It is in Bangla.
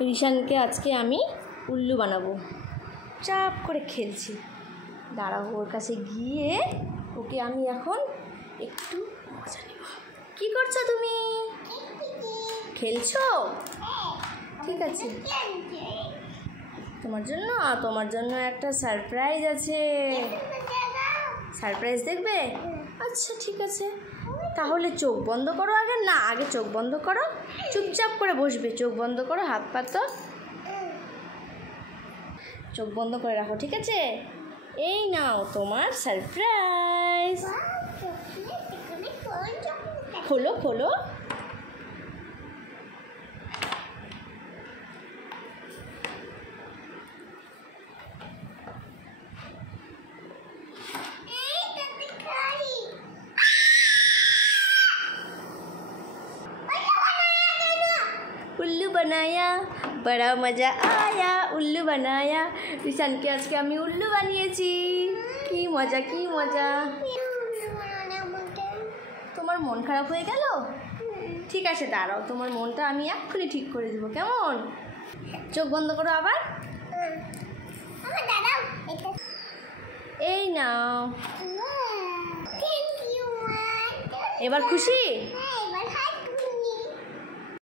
রিশানকে আজকে আমি উল্লু বানাবো। চাপ করে খেলছি, দাঁড়াও ওর কাছে গিয়ে ওকে আমি এখন একটু মজা নেব। কী করছো তুমি? খেলছো? ঠিক আছে, তোমার জন্য একটা সারপ্রাইজ আছে। সারপ্রাইজ দেখবে? আচ্ছা ঠিক আছে, তাহলে চোখ বন্ধ করো। আগে চোখ বন্ধ করো, চুপচাপ করে বসবে। চোখ বন্ধ করো, হাত পা তো চোখ বন্ধ করে রাখো, ঠিক আছে? এই নাও তোমার সারপ্রাইজ। খোলো খোলো। उल्लू बनाया, बड़ा मजा आया। उल्लू बनाया, রিশানকে আজকে আমি উল্লু বানিয়েছি। কি মজা কি মজা। তোমার মন খারাপ হয়ে গেল? ঠিক আছে দাঁড়াও, তোমার মনটা আমি এক্ষুনি ঠিক করে দেবো, কেমন? চোখ বন্ধ করো আবার। এই নাও। এবার খুশি?